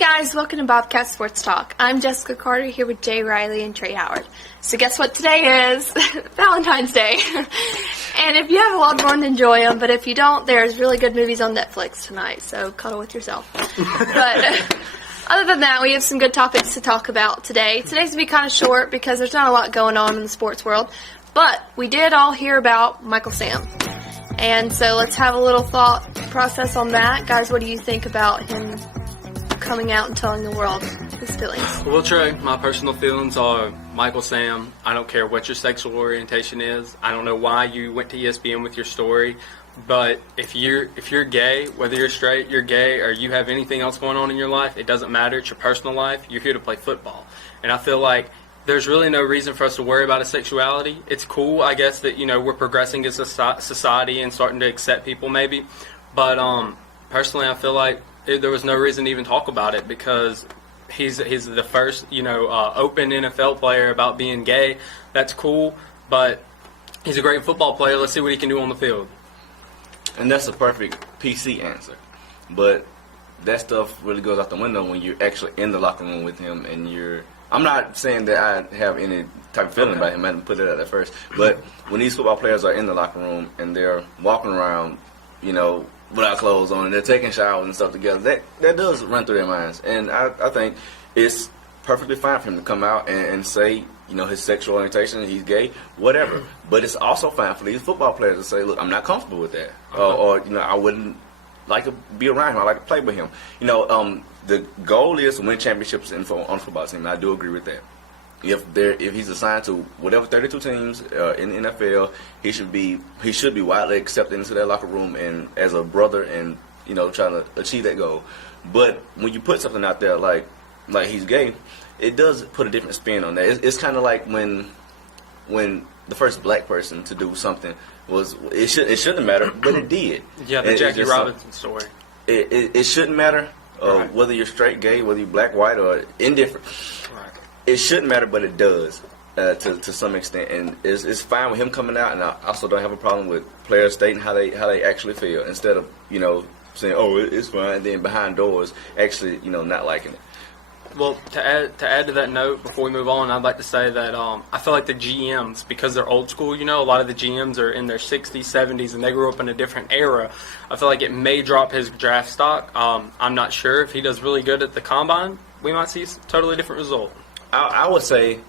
guys, welcome to Bobcat Sports Talk. I'm Jessica Carter here with Jay Riley and Trey Howard. So guess what today is? Valentine's Day. And if you have a loved one, enjoy them. But if you don't, there's really good movies on Netflix tonight, so cuddle with yourself. But other than that, we have some good topics to talk about today. Today's going to be kind of short because there's not a lot going on in the sports world. But we did all hear about Michael Sam. And so let's have a little thought process on that. Guys, what do you think about him coming out and telling the world his feelings? Well, Trey, my personal feelings are Michael Sam. I don't care what your sexual orientation is. I don't know why you went to ESPN with your story, but if you're gay, whether you're straight, you're gay, or you have anything else going on in your life, it doesn't matter. It's your personal life. You're here to play football. And I feel like there's really no reason for us to worry about his sexuality. It's cool, I guess, that, we're progressing as a society and starting to accept people maybe. But personally, I feel like there was no reason to even talk about it because he's the first, open NFL player about being gay. That's cool, but he's a great football player. Let's see what he can do on the field. And that's a perfect PC answer. But that stuff really goes out the window when you're actually in the locker room with him and I'm not saying that I have any type of feeling about him. I hadn't put it out there first. But when these football players are in the locker room and they're walking around, without clothes on and they're taking showers and stuff together, that does run through their minds. And I think it's perfectly fine for him to come out and say, his sexual orientation, he's gay, whatever. But it's also fine for these football players to say, look, I'm not comfortable with that. Or I wouldn't like to be around him. I like to play with him. The goal is to win championships on the football team, and I do agree with that. If he's assigned to whatever 32 teams in the NFL, he should be widely accepted into that locker room and as a brother and trying to achieve that goal. But when you put something out there like he's gay, it does put a different spin on that. It's kind of like when the first black person to do something it shouldn't matter, but it did. Yeah, the Jackie Robinson story. It shouldn't matter right. Whether you're straight, gay, whether you're black, white, or indifferent. Right. It shouldn't matter, but it does to some extent, and it's fine with him coming out. And I also don't have a problem with players stating how they actually feel instead of saying, "Oh, it's fine," and then behind doors actually not liking it. Well, to add to that note, before we move on, I'd like to say that I feel like the GMs, because they're old school, a lot of the GMs are in their 60s, 70s, and they grew up in a different era. I feel like it may drop his draft stock. I'm not sure. If he does really good at the combine, we might see a totally different result. I would say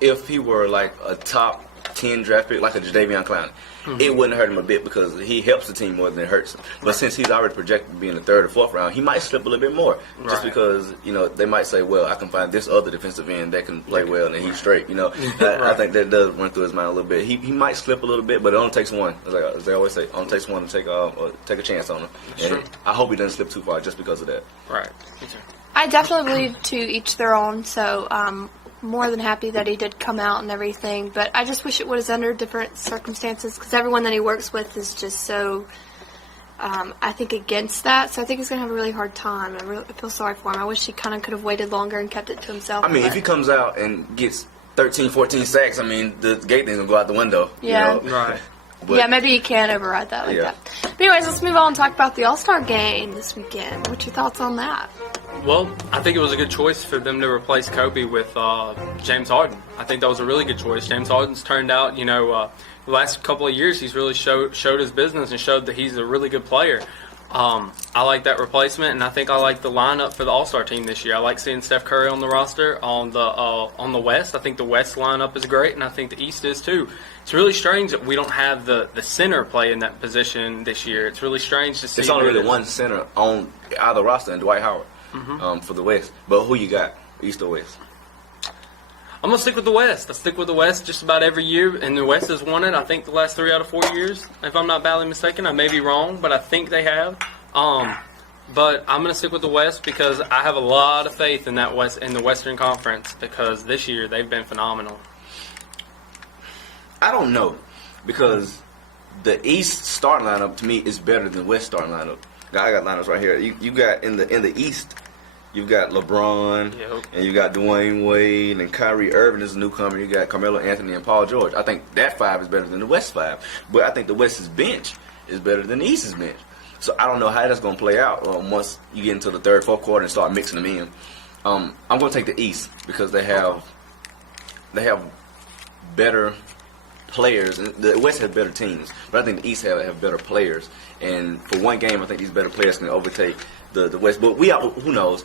if he were like a top 10 draft pick, like a Jadeveon Clowney, it wouldn't hurt him a bit because he helps the team more than it hurts him. But since he's already projected to be in the third or fourth round, he might slip a little bit more just because, they might say, well, I can find this other defensive end that can play well and he's straight, I think that does run through his mind a little bit. He might slip a little bit, but it only takes one. As they always say, it only takes one to take a chance on him. And I hope he doesn't slip too far just because of that. Right. I definitely believe to each their own, so more than happy that he did come out and everything, but I just wish it was under different circumstances because everyone that he works with is just so, I think, against that, so I think he's going to have a really hard time. I feel sorry for him. I wish he kind of could have waited longer and kept it to himself. I mean, if he comes out and gets 13, 14 sacks, the gate thing's going to go out the window. Yeah. Right. But, yeah, maybe you can override that like that. But anyways, let's move on and talk about the All-Star game this weekend. What's your thoughts on that? Well, I think it was a good choice for them to replace Kobe with James Harden. I think that was a really good choice. James Harden's turned out, the last couple of years he's really showed his business and showed that he's a really good player. I like that replacement, and I think I like the lineup for the All-Star team this year. I like seeing Steph Curry on the roster on the West. I think the West lineup is great, and I think the East is too. It's really strange that we don't have the center play in that position this year. It's really strange to see. It's only really one center on either roster, and Dwight Howard for the West. But who you got, East or West? I'm going to stick with the West. I stick with the West just about every year, and the West has won it, I think, the last 3 out of 4 years. If I'm not badly mistaken, I may be wrong, but I think they have. But I'm going to stick with the West because I have a lot of faith in that West in the Western Conference because this year they've been phenomenal. I don't know because the East starting lineup to me is better than the West starting lineup. I got lineups right here. You got in the East. You've got LeBron, and you got Dwayne Wade, and Kyrie Irving is a newcomer. You got Carmelo Anthony and Paul George. I think that five is better than the West five. But I think the West's bench is better than the East's bench. So I don't know how that's going to play out once you get into the third, fourth quarter and start mixing them in. I'm going to take the East because they have better players. The West has better teams, but I think the East have better players. And for one game, I think these better players can overtake the West. But who knows?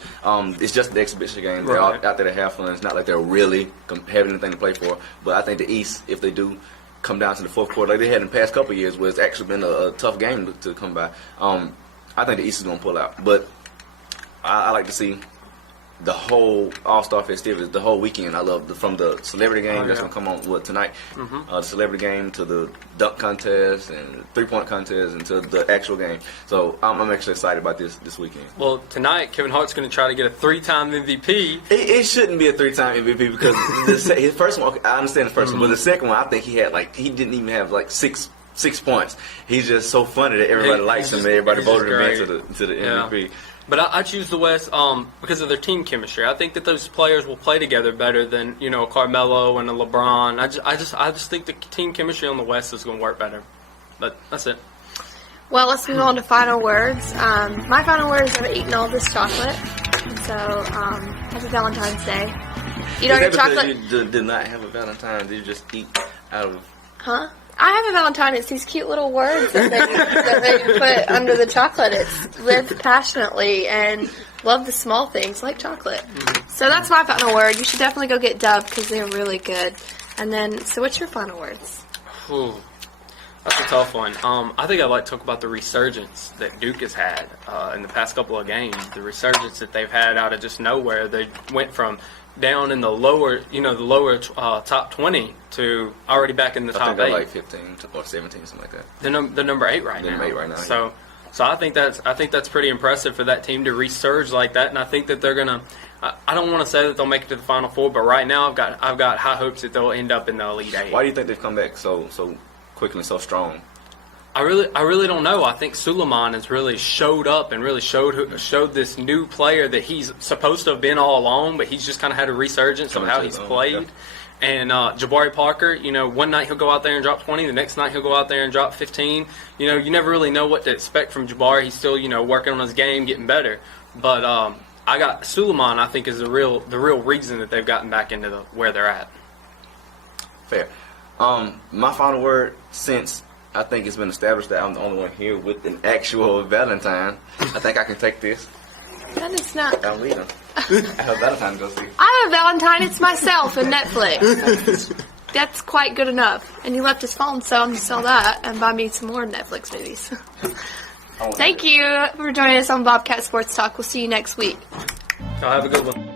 It's just the exhibition game. They're out there to have fun. It's not like they're really having anything to play for. But I think the East, if they do come down to the fourth quarter, like they had in the past couple of years, where it's actually been a tough game to come by, I think the East is going to pull out. But I like to see the whole All-Star festivities, the whole weekend. I love from the celebrity game that's going to come on tonight, the celebrity game to the dunk contest and three-point contest and to the actual game. So I'm actually excited about this weekend. Well, tonight Kevin Hart's going to try to get a 3-time MVP. It shouldn't be a 3-time MVP because his first one, I understand the first one, but the second one, I think he didn't even have like six points. He's just so funny that everybody likes him and everybody voted him into the MVP. But I choose the West because of their team chemistry. I think that those players will play together better than a Carmelo and a LeBron. I just think the team chemistry on the West is going to work better. But that's it. Well, let's move on to final words. My final words are: I've eaten all this chocolate. So happy Valentine's Day. You know your chocolate. You did not have a Valentine's. Did you just eat out of? Huh? I have a Valentine. It's these cute little words that they put under the chocolate. It's live passionately and love the small things like chocolate. So that's my final word. You should definitely go get Dove because they're really good. And then, so what's your final words? Ooh, that's a tough one. I think I'd like to talk about the resurgence that Duke has had in the past couple of games. The resurgence that they've had out of just nowhere. They went from down in the lower top 20 to already back in the top 8. Like 15 or 17, something like that. They're number 8 right now. Number 8 right now. So I think that's pretty impressive for that team to resurge like that, and I think that they're gonna. I don't want to say that they'll make it to the Final Four, but right now I've got high hopes that they'll end up in the Elite 8. Why do you think they've come back so quickly and so strong? I really don't know. I think Suleiman has really showed up and really showed this new player that he's supposed to have been all along, but he's just kind of had a resurgence of how he's played. Yeah. And Jabari Parker, one night he'll go out there and drop 20, the next night he'll go out there and drop 15. You never really know what to expect from Jabari. He's still working on his game, getting better. But I got Suleiman. I think is the real reason that they've gotten back into where they're at. Fair. My final word, since I think it's been established that I'm the only one here with an actual Valentine, I think I can take this. That is not. I'm leaving. I have Valentine to go see. I have a Valentine. It's myself and Netflix. That's quite good enough. And he left his phone, so I'm going to sell that and buy me some more Netflix movies. Thank you for joining us on Bobcat Sports Talk. We'll see you next week. Y'all have a good one.